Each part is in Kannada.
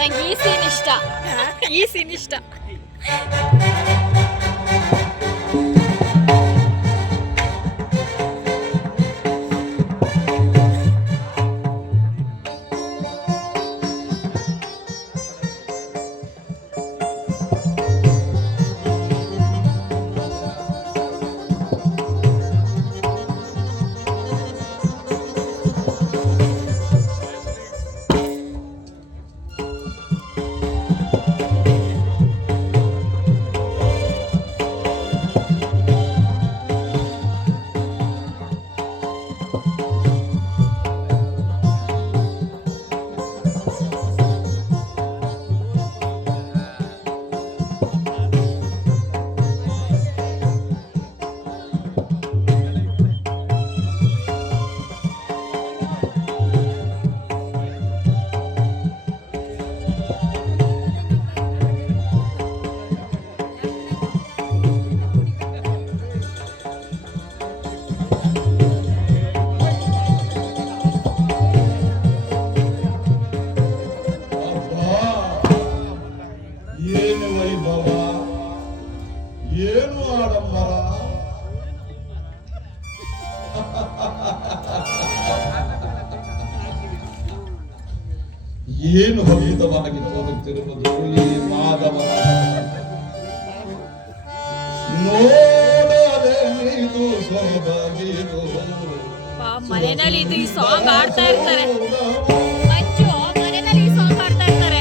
ನಂಗೆ ಈ ಸೀನ್ ಇಷ್ಟ. ಈ ಸೀನ್ ಇಷ್ಟ. ಏನು ವೈಭವ, ಏನು ಆಡಂಬರ. ಏನು ಭವಿತವಾಗಿ ತೋರುತ್ತಿರುವುದು ಈ ಮಾಧವ. ನೋಡದೆ ಇದು ಸೊಬಗಿದು. ಮನೆಯಲ್ಲಿ ಇದು ಈ ಸಾಂಗ್ ಆಡ್ತಾ ಇರ್ತಾರೆ. ಮಂಜು ಮನೆಯಲ್ಲಿ ಈ ಸಾಂಗ್ ಆಡ್ತಾ ಇರ್ತಾರೆ.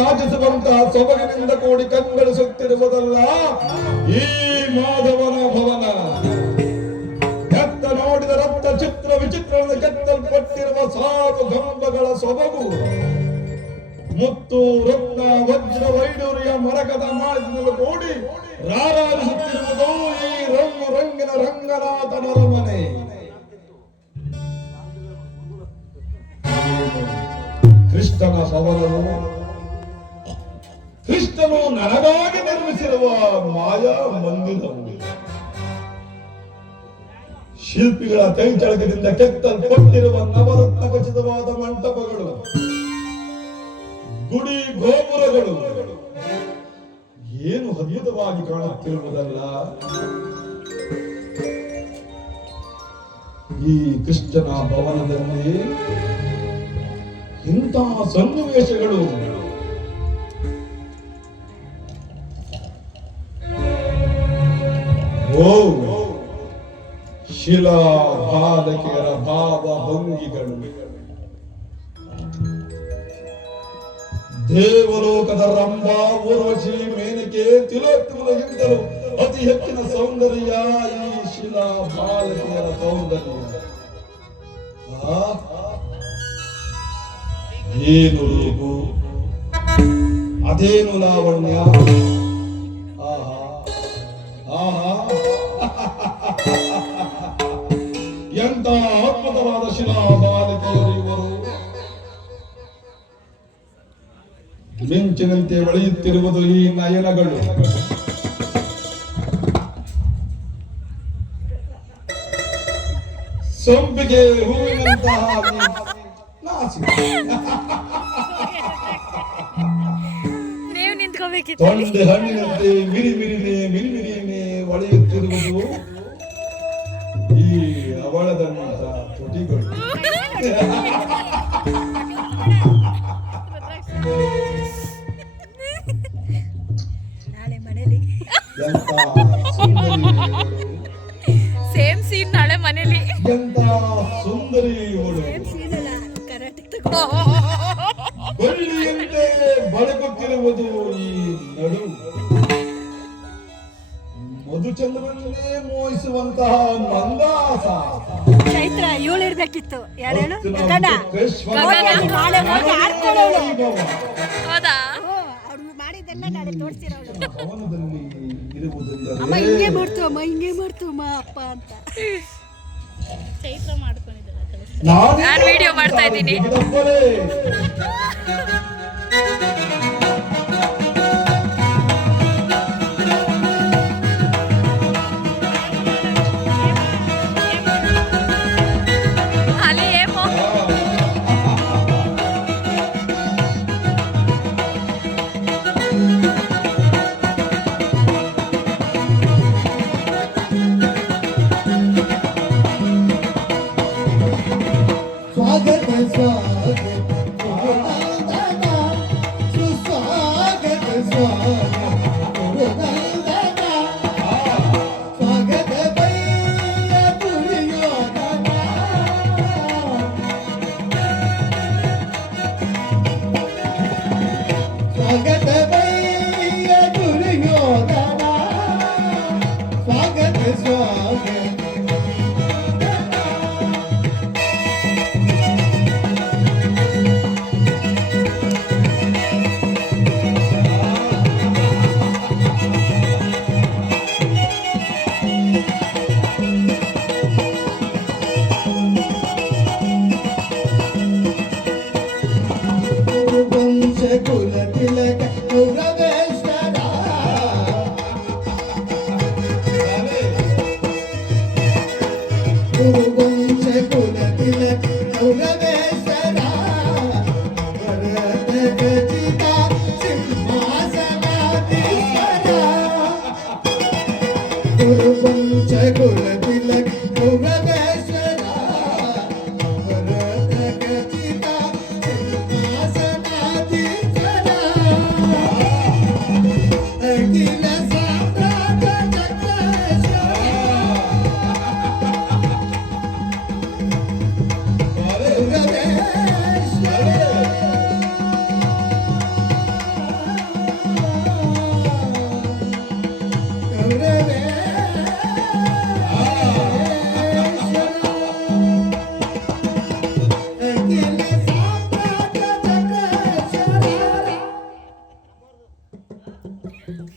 ನಾಚಿಸುವಂತಹ ಸೊಬಗಿನಿಂದ ಕೂಡಿ ಕಂಗೊಳಿಸುತ್ತಿರುವುದಲ್ಲ ಈ ಮಾಧವನ ಭವನ. ಎತ್ತ ನೋಡಿದ ರಕ್ತ ಚಿತ್ರ ವಿಚಿತ್ರವನ್ನು ಕೆತ್ತಲ್ಪಟ್ಟಿರುವ ಸಾಲು ಗಂಬಗಳ ಸೊಬಗು, ಮುತ್ತು ರತ್ನ ವಜ್ರ ವೈಡೂರ್ಯ ಮರಕದ ಮಾಲಿನ್ಯಗಳು ಕೂಡಿ ರಾರಾಜಿಸುತ್ತಿರುವುದು ಈ ರಂಗು ರಂಗಿನ ರಂಗನಾಥನ ಅರಮನೆ. ಕೃಷ್ಣನ ಭವನವು ಕೃಷ್ಣನು ನನಗಾಗಿ ನಿರ್ಮಿಸಿರುವ ಮಾಯಾ ಮಂದಿರವು. ಶಿಲ್ಪಿಗಳ ಕೈಚಳಕದಿಂದ ಕೆತ್ತಲ್ಪಟ್ಟಿರುವ ನವರತ್ನ ಖಚಿತವಾದ ಮಂಟಪಗಳು, ಗುಡಿ ಗೋಪುರಗಳು ಏನು ಅದ್ಭುತವಾಗಿ ಕಾಣುತ್ತಿರುವುದಲ್ಲ. ಈ ಕೃಷ್ಣನ ಭವನದಲ್ಲಿ ಇಂತಹ ಸನ್ನಿವೇಶಗಳು ಶಿಲಾ ಬಾಲಕಿಯರ ಭಾವ ಭಂಗಿಗಳು, ದೇವಲೋಕದ ರಂಭಾ ಊರ್ವಶಿ ಮೇನಕೆ ತಿಲೋತ್ತಮರಿಗಿಂತಲೂ ಅತಿ ಹೆಚ್ಚಿನ ಸೌಂದರ್ಯ ಈ ಶಿಲಾ ಬಾಲಕಿಯರ ಸೌಂದರ್ಯ. ಏನು ರೂಪು, ಅದೇನು ಲಾವಣ್ಯ. ಆಹಾ ಆಹಾ ಎಂತ ಅದ್ಭುತವಾದ ಶಿಲಾ ಬಾಲಕಿಯರು ಇವರು. ಮಿಂಚಿನಂತೆ ಹೊಳೆಯುತ್ತಿರುವುದು ಈ ನಯನಗಳು. ಸಂಪಿಗೆ ಹೂವಿನಂತಹ ನೀವು ನಿಂತ್ಕೋಬೇಕಿತ್ತು. ತೊಂಡೆ ಹಣ್ಣಿನಂತೆ ಮಿರಿಮಿರಿನೆ ಹೊಳೆಯುತ್ತಿರುವುದು ಈ ಅವಳದಂತ ತುಟಿಗಳು. ಸೇಮ್ ಸೀನ್ ನಾಳೆ ಮನೇಲಿ. ಎಂತ ಸುಂದರಿ ಇವಳು, ಬೆಳ್ಳಿಯಂತೆ ಬಳಗುತ್ತಿರುವುದು ಈ ನಡು. ಮಧುಚಂದ್ರನನ್ನೇ ಮೋಹಿಸುವಂತಹ ಮಂದಾಸ. ಚೈತ್ರ ಇವಳು ಇರ್ಬೇಕಿತ್ತು. ಯಾರೇಳು ಹೌದಾ? ಅವ್ರು ಮಾಡಿದ್ದೆಲ್ಲ ನಾಳೆ ತೋರಿಸಿರೋಳು. ಭವನದಲ್ಲಿ ಅಮ್ಮ ಹಿಂಗೆ ಇರುವುದೆಂದರೆ ಮಾಡ್ತು ಅಮ್ಮ, ಹಿಂಗೆ ಮಾಡ್ತು ಅಮ್ಮ ಅಪ್ಪ ಅಂತ ಚೈತ್ರ ಮಾಡ್ಕೊಂಡಿದ್ದಾರೆ. ನಾನು ವಿಡಿಯೋ ಮಾಡ್ತಾ ಇದ್ದೀನಿ. ಅಲ್ಲಿ ಏಮೋ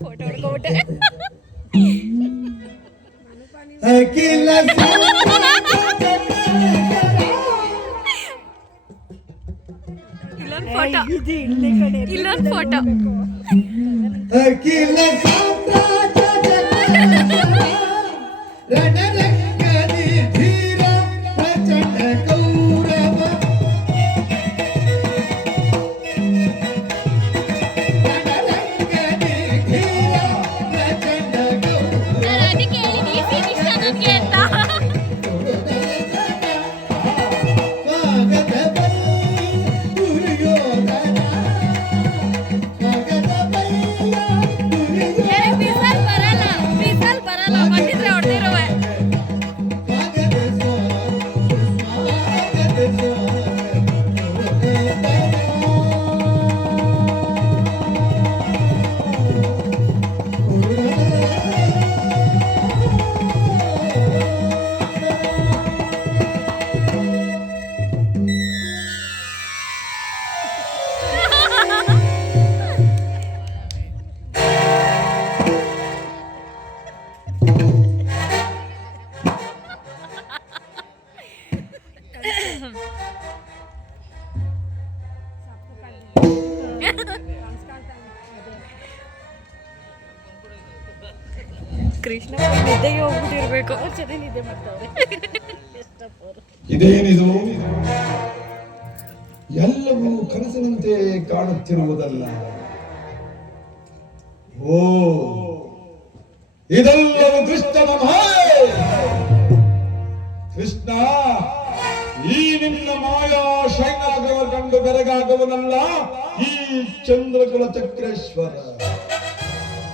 ಫೋಟೋ ಹೊಡ್ಕೊಬಿಟ್ಟೆ. ಅಖಿಲ ಇಲ್ಲೊಂದು ಫೋಟೋ, ಇದು ಇಲ್ಲೇ ಕಡೆ ಇಲ್ಲೊಂದು ಫೋಟೋ. ಅಖಿಲ ರಣರಂಗದಿ ಧೀರ ಪ್ರಚಂಡ ಕೌರವ ರಣರಂಗದಿ ಧೀರ ಪ್ರಚಂಡ ಕೌರವ ನಾನು ಅದಕ್ಕೆ ಹೇಳಿದ್ದು ಈ scene ಇಷ್ಟ ನನಗೆ ಅಂತ. ಬಿಸಲ್ ಬರಲ್ಲ, ಬಿಸಲ್ ಬರಲ್ಲ, ಬಂದಿದ್ರೆ ಹೊಡೆದಿರುವೆ. ಕೃಷ್ಣ ನಿದ್ದೆಗೆ ಹೋಗ್ಬಿಟ್ಟಿರ್ಬೇಕು. ಚೆನ್ನಾಗಿ ನಿದ್ದೆ ಮಾಡ್ತಾವ್ರೆ. ಇದೇನಿದು? ಎಲ್ಲವೂ ಕನಸಿನಂತೆ ಕಾಣುತ್ತಿರುವುದಲ್ಲ. ಓ, ಇದೆಲ್ಲವೂ ಕೃಷ್ಣನ ಮಾಯೆ. ಕೃಷ್ಣ, ಈ ನಿನ್ನ ಮಾಯಾ ಶೈನಾಗವ ಕಂಡು ಬೆರಗಾಗವನಲ್ಲ ಈ ಚಂದ್ರಕುಲ ಚಕ್ರೇಶ್ವರ.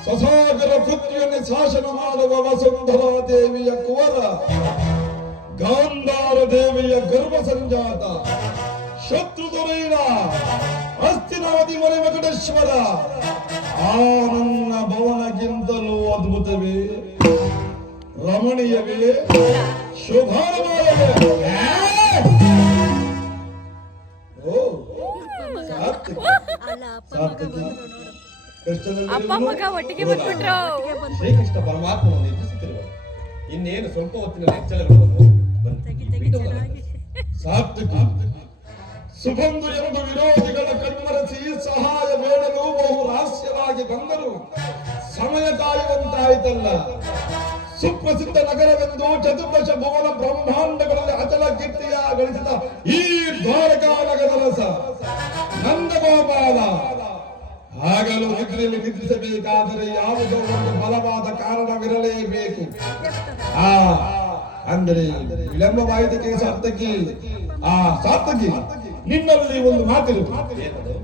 ಸಸಾಗರ ಪೃಥ್ವಿಯನ್ನು ಶಾಸನ ಮಾಡುವ ವಸುಂಧರಾ ದೇವಿಯ ಕುವರ, ಗಾಂಧಾರ ದೇವಿಯ ಗರ್ಭ ಸಂಜಾತ, ಶತ್ರುದೊರೆಯ ಹಸ್ತಿನಾವತಿ ಮನೆ ವೆಂಕಟೇಶ್ವರ. ಆ ನನ್ನ ಭವನಕ್ಕಿಂತಲೂ ಅದ್ಭುತವೇ, ರಮಣೀಯವೇ, ಶೋಭಾನಮಯವೇ. ಓ ಸಾರ್ಥಕಿ, ಅಲ್ಲ ಅಪ್ಪ ಸಾರ್ಥಕಿ. ಕೃಷ್ಣನಲ್ಲಿ ಅಪ್ಪ ಮಗ ಒಟ್ಟಿಗೆ ಬಂದ್ಬಿಟ್ರು. ಶ್ರೀಕೃಷ್ಣ ಪರಮಾತ್ಮನನ್ನು ಎದುರಿಸುತ್ತಿರುವ ಇನ್ನೇನು ಸ್ವಲ್ಪ ಹೊತ್ತಿನ ಎಚ್ಚರಗಳನ್ನು ಸಾತ್ವಿಕ ಸುಗಂಧು ಎಂದು ವಿರೋಧಿಗಳ ಕಣ್ಮರೆಸಿ ಸಹಾಯ ಬೇಡಲು ಬಹು ರಹಸ್ಯವಾಗಿ ಬಂದರು. ಸಮಯ ಕಾಯುವಂತಾಯಿತಲ್ಲ. ಸುಪ್ರಸಿದ್ಧ ನಗರವೆಂದು ಚತುರ್ದಶ ಭುವನ ಬ್ರಹ್ಮಾಂಡಗಳಲ್ಲಿ ಅಚಲ ಕೀರ್ತಿಯ ಗಳಿಸಿದ ಈ ದ್ವಾರಕಾ ನಗರರಸ ನಂದಗೋಪಾಲ ಆಗಲೂ ನಿದ್ರೆಯಲ್ಲಿ ನಿದ್ರಿಸಬೇಕಾದರೆ ಯಾವುದೋ ಒಂದು ಬಲವಾದ ಕಾರಣವಿರಲೇಬೇಕು. ಅಂದರೆ ವಿಳಂಬವಾಯಿತಕ್ಕೆ ಸಾರ್ಥಕಿ. ಸಾರ್ಥಕಿ, ನಿನ್ನಲ್ಲಿ ಒಂದು ಮಾತಿರುವುದು.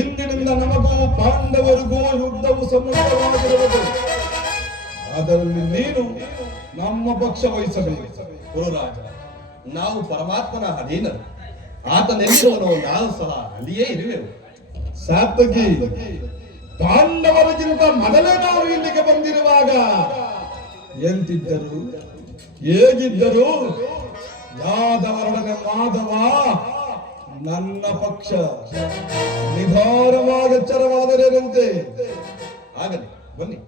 ಇಂದಿನಿಂದ ನಮಗೂ ಪಾಂಡವರಿಗೂ ಯುದ್ಧವು ಸಮ್ಮತವಾಗಿರುವುದು. ಅದರಲ್ಲಿ ನೀನು ನಮ್ಮ ಪಕ್ಷ ವಹಿಸಬೇಕು. ಗುರುರಾಜ, ನಾವು ಪರಮಾತ್ಮನ ಅಧೀನರು. ಆತನೆಲ್ಲಿರುವನೋ ನಾವು ಸಹ ಅಲ್ಲಿಯೇ ಇರುವೆವು. ಸಾತ್ವಿಕಿ, ಪಾಂಡವರಿಗಿಂತ ಮೊದಲೇ ನಾವು ಇಲ್ಲಿಗೆ ಬಂದಿರುವಾಗ ಎಂತಿದ್ದರು, ಹೇಗಿದ್ದರು? ಯಾದವರೊಡನೆ ಮಾಧವ ನನ್ನ ಪಕ್ಷ ನಿಧಾನವಾಗಿ ಎಚ್ಚರವಾದರೇನಂತೆ. ಆಗಲಿ, ಬನ್ನಿ.